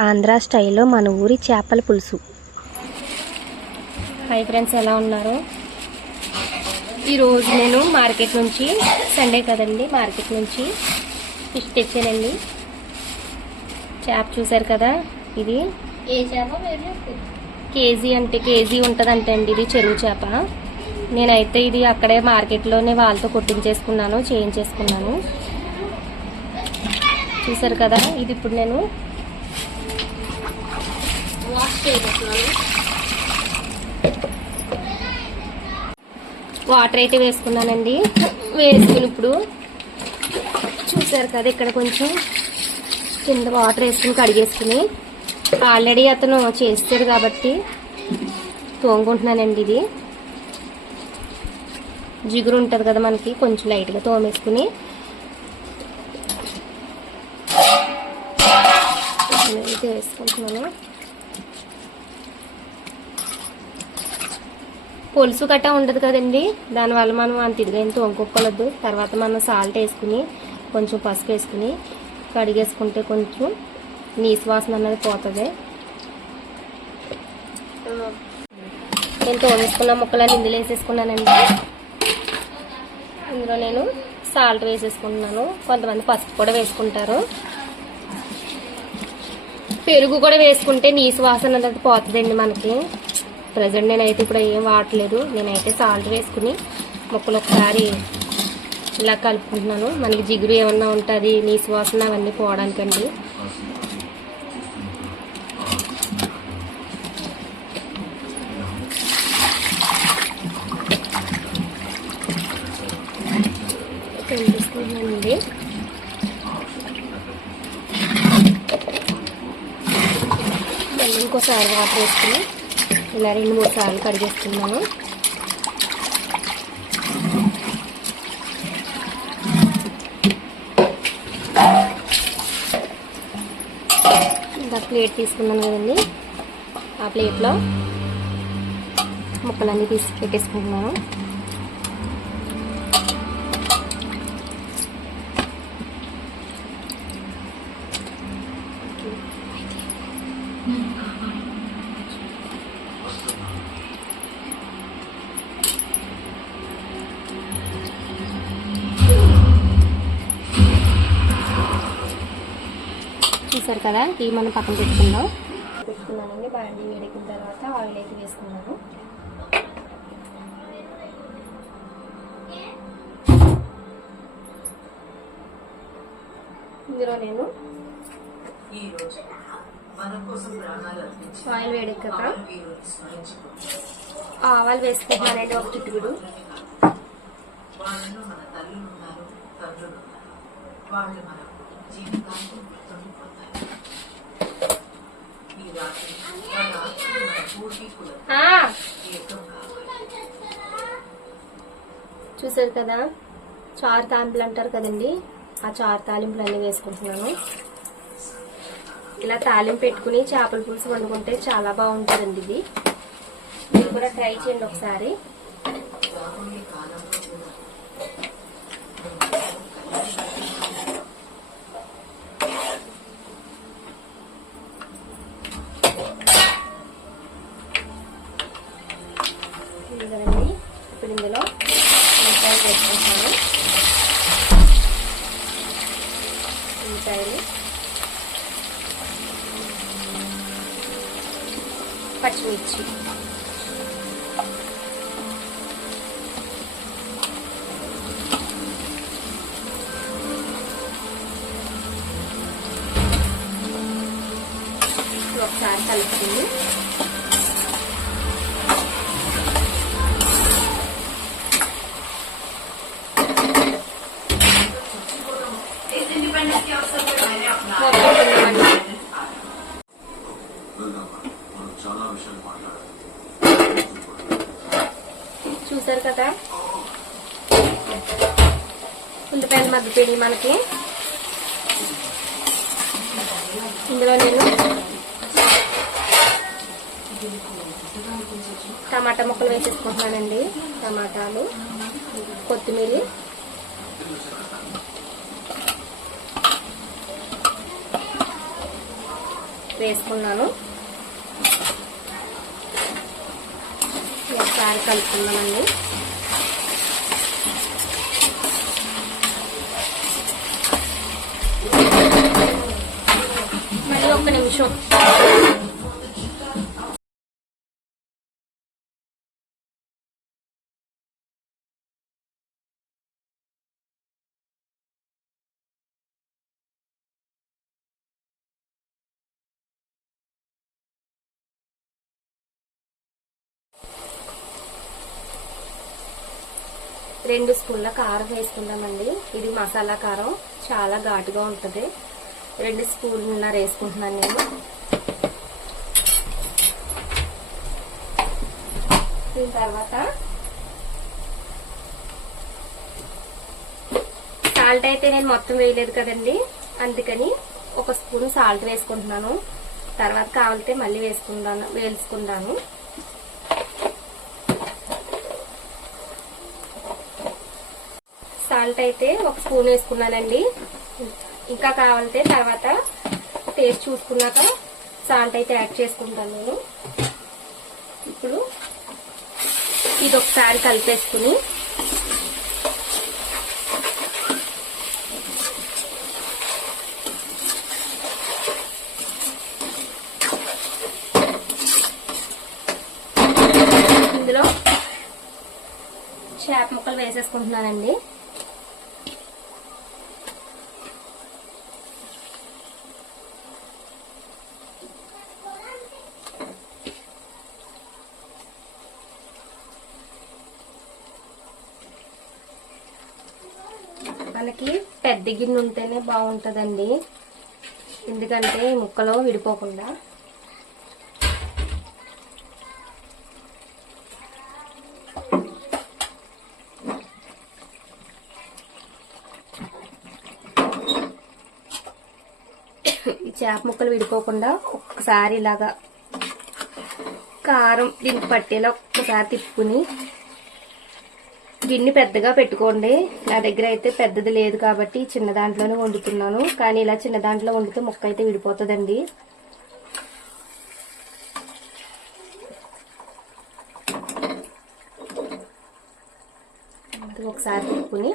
ఆంధ్ర స్టైల్లో మన ఊరి చేపల పులుసు. హాయ్ ఫ్రెండ్స్ ఎలా ఉన్నారు? ఈరోజు నేను మార్కెట్ నుంచి సండే కదండి మార్కెట్ నుంచి ఫిష్ తెచ్చానండి. చేప చూసారు కదా ఇది? ఏ చేప కేజీ అంటే కేజీ ఉంటుందంటే అండి ఇది చెరువు చేప. నేనైతే ఇది అక్కడే మార్కెట్లోనే వాళ్ళతో కొట్టించేసుకున్నాను చేయించేసుకున్నాను. చూసారు కదా ఇది ఇప్పుడు నేను వాష్ వాటర్ అయితే వేసుకున్నానండి. వేసుకుని ఇప్పుడు చూసారు కదా ఇక్కడ కొంచెం కింద వాటర్ వేసుకుని కడిగేసుకుని ఆల్రెడీ అతను చేస్తాడు కాబట్టి తోముకుంటున్నానండి ఇది. జిగురు ఉంటుంది కదా మనకి కొంచెం లైట్గా తోమేసుకుని. అయితే వేసుకుంటున్నాను. పొలుసు గట్టా ఉండదు కదండి. దానివల్ల మనం అంత ఇదిగా ఏం తోముకోకూడదు తర్వాత మనం సాల్ట్ వేసుకుని కొంచెం పసుపు వేసుకుని కడిగేసుకుంటే కొంచెం నీసు వాసన అన్నది పోతుంది. నేను తోమేసుకున్న ముక్కలన్నీ ఇందులో వేసేసుకున్నానండి. ఇందులో నేను సాల్ట్ వేసేసుకుంటున్నాను. కొంతమంది పసుపు కూడా వేసుకుంటారు. పెరుగు కూడా వేసుకుంటే నీసు వాసన అనేది పోతుందండి మనకి. ప్రజెంట్ నేనైతే ఇప్పుడు ఏం వాడలేదు. నేనైతే సాల్ట్ వేసుకుని మొక్కలు ఒకసారి ఇలా కలుపుకుంటున్నాను. మనకి జిగురు ఏమన్నా ఉంటుంది నీ వాసన అవన్నీ పోవడానికండి. కనిపిస్తుందండి. మళ్ళీ ఇంకోసారి వాటర్ వేసుకుని ఇలా రెండు మూడు సార్లు కడిగేసుకున్నాను ఇంకా ప్లేట్ తీసుకున్నాను కదండి. ఆ ప్లేట్లో ముక్కలన్నీ తీసి పెట్టేసుకుంటున్నాను. చూసారు కదా ఇవి మనం పక్కన పెట్టుకుందాం. పెట్టుకున్నానండి బాండి వేడెక్కిన తర్వాత ఆయిల్ అయితే వేసుకున్నాను. ఇందులో నేను ఆయిల్ వేడెక్కాక ఆవాలు వేసుకుంటున్నానండి ఒక చిట్టుగుడు వాళ్ళలో మన తల్లులు ఉన్నారు తండ్రులు ఉన్నారు. వాళ్ళు మనకు జీవితాంతం గుర్తుండిపోతారు ఈ రాత్రి వాళ్ళ ఆత్మలు మన పూర్వీకులకు ఆ, తీర్థం కావాలి చూసారు కదా? చారు తాలింపులు అంటారు కదండి. ఆ చారు తాలింపులు అన్నీ వేసుకుంటున్నాను. ఇలా తాలింపు పెట్టుకుని చేపల పులుసు వండుకుంటే చాలా బాగుంటుందండి ఇది. మీరు కూడా ట్రై చేయండి ఒకసారి రాబోయే కాలంలో కూడా ఇది కదండి ఇప్పుడు ఇందులో ఉల్లిపాయలు వేసుకుంటాను ఉల్లిపాయలు మనకి. ఇందులో నేను టమాటా ముక్కలు వేసేసుకుంటున్నానండి. టమాటాలు కొత్తిమీర. వేసుకున్నాను. ఒకసారి కలుపుకున్నానండి మళ్ళీ ఒక్క నిమిషం రెండు స్పూన్ల కారం వేసుకుందామండి. ఇది మసాలా కారం చాలా ఘాటుగా ఉంటుంది. రెండు స్పూన్లున్నర వేసుకుంటున్నాను నేను. దీని తర్వాత సాల్ట్ అయితే నేను మొత్తం వేయలేదు కదండి అందుకని ఒక స్పూన్ సాల్ట్ వేసుకుంటున్నాను. తర్వాత కావాలితే మళ్ళీ వేసుకుంటాను వేల్చుకుంటాను సాల్ట్ అయితే ఒక స్పూన్ వేసుకున్నానండి. ఇంకా కావాలంటే తర్వాత టేస్ట్ చూసుకున్నాక సాల్ట్ అయితే యాడ్ చేసుకుంటాను నేను. ఇప్పుడు ఇది ఒకసారి కలిపేసుకుని ఇందులో చేప ముక్కలు వేసేసుకుంటున్నానండి. మనకి పెద్ద గిన్నె ఉంటేనే బాగుంటుందండి. ఎందుకంటే ముక్కలు విడిపోకుండా. ఈ చేప ముక్కలు విడిపోకుండా ఒక్కసారి ఇలాగా కారం దీనికి పట్టేలా ఒక్కసారి తిప్పుకుని గిన్నె పెద్దగా పెట్టుకోండి. నా దగ్గర అయితే పెద్దది లేదు కాబట్టి చిన్న దాంట్లోనే వండుతున్నాను. కానీ ఇలా చిన్న దాంట్లో వండితే ముక్క అయితే విడిపోతుందండి. ఒకసారి తిప్పుకుని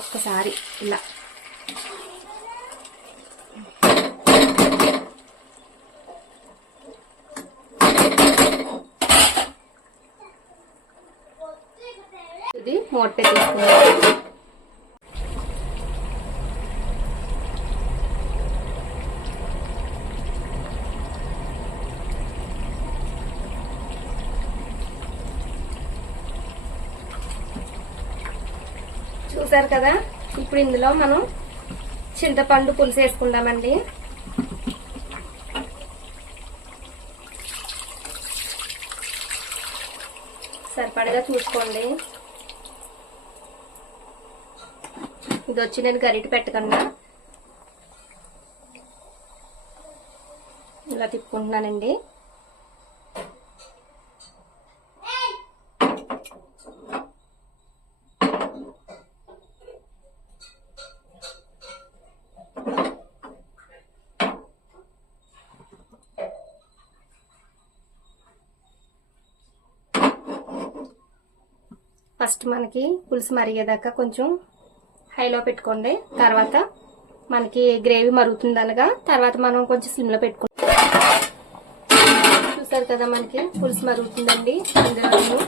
ఒక్కసారి ఇలా ఇది మూట పెట్టేసుకున్నాం చూసారు కదా? ఇప్పుడు ఇందులో మనం చింతపండు పులుసు వేసుకుందామండి. సరిపడగా చూసుకోండి. ఇది వచ్చి నేను గరిట పెట్టకుండా ఇలా తిప్పుకుంటున్నానండి. ఫస్ట్ మనకి పులుసు మరిగేదాకా కొంచెం హైలో పెట్టుకోండి. తర్వాత మనకి గ్రేవీ మరుగుతుందనగా తర్వాత మనం కొంచెం సిమ్లో పెట్టుకుంటాం. చూసారు కదా మనకి పులుసు మరుగుతుందండి ఇందులో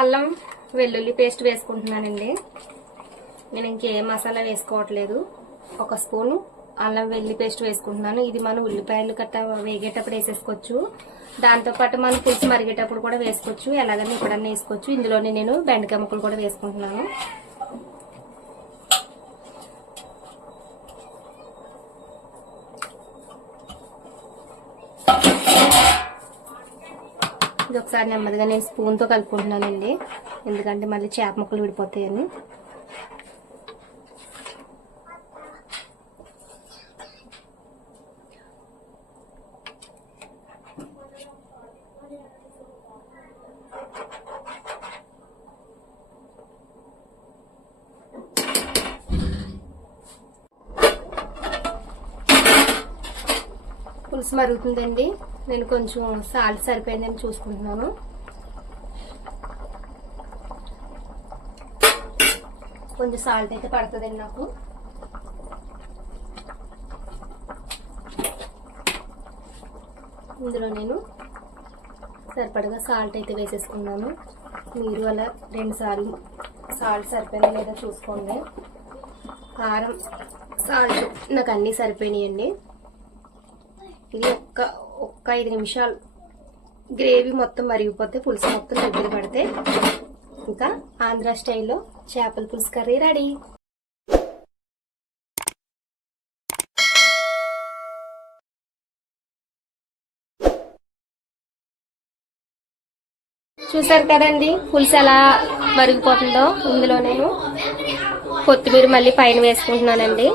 అల్లం వెల్లుల్లి పేస్ట్ వేసుకుంటున్నానండి. నేను ఇంకే మసాలా వేసుకోవట్లేదు. ఒక స్పూను. అల్లం వెల్లి పేస్ట్ వేసుకుంటున్నాను. ఇది మనం ఉల్లిపాయలు కట్ట వేగేటప్పుడు వేసేసుకోవచ్చు. దాంతోపాటు మనం పులుసు మరిగేటప్పుడు కూడా వేసుకోవచ్చు. ఎలాగైనా ఎప్పుడన్నా వేసుకోవచ్చు. ఇందులోనే నేను బెండకాయ ముక్కలు కూడా వేసుకుంటున్నాను. ఇది ఒకసారి నెమ్మదిగా నేను స్పూన్తో కలుపుకుంటున్నానండి. ఎందుకంటే మళ్ళీ చేప ముక్కలు విడిపోతాయని. పులుసు మరుగుతుందండి. నేను కొంచెం సాల్ట్ సరిపోయిందని చూసుకుంటున్నాను. కొంచెం సాల్ట్ అయితే పడుతుందండి నాకు. ఇందులో నేను సరిపడగా సాల్ట్ అయితే వేసేసుకున్నాను. మీరు అలా రెండు సార్లు సాల్ట్ సరిపోయిందా లేదా చూసుకోండి. కారం సాల్ట్ నాకు అన్నీ సరిపోయినాయండి. ఇది ఒక్క ఒక్క ఐదు నిమిషాలు. గ్రేవీ మొత్తం మరిగిపోతే పులుసు మొత్తం దగ్గర పడితే ఇంకా ఆంధ్ర స్టైల్లో చేపల పులుసు కర్రీ రెడీ. చూసారు కదండి పులుసు ఎలా మరిగిపోతుందో? ఇందులో నేను కొత్తిమీర మళ్ళీ పైన వేసుకుంటున్నానండి.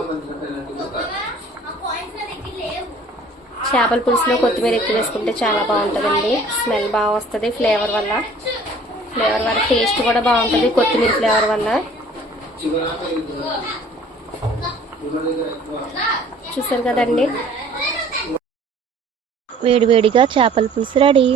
చేపల పులుసులో కొత్తిమీర ఎక్కువ వేసుకుంటే చాలా బాగుంటుందండి. స్మెల్ బాగా వస్తుంది ఫ్లేవర్ వల్ల. ఫ్లేవర్ వల్ల టేస్ట్ కూడా బాగుంటుంది కొత్తిమీర ఫ్లేవర్ వల్ల. చూసారు కదండి? వేడివేడిగా చేపల పులుసు రెడీ.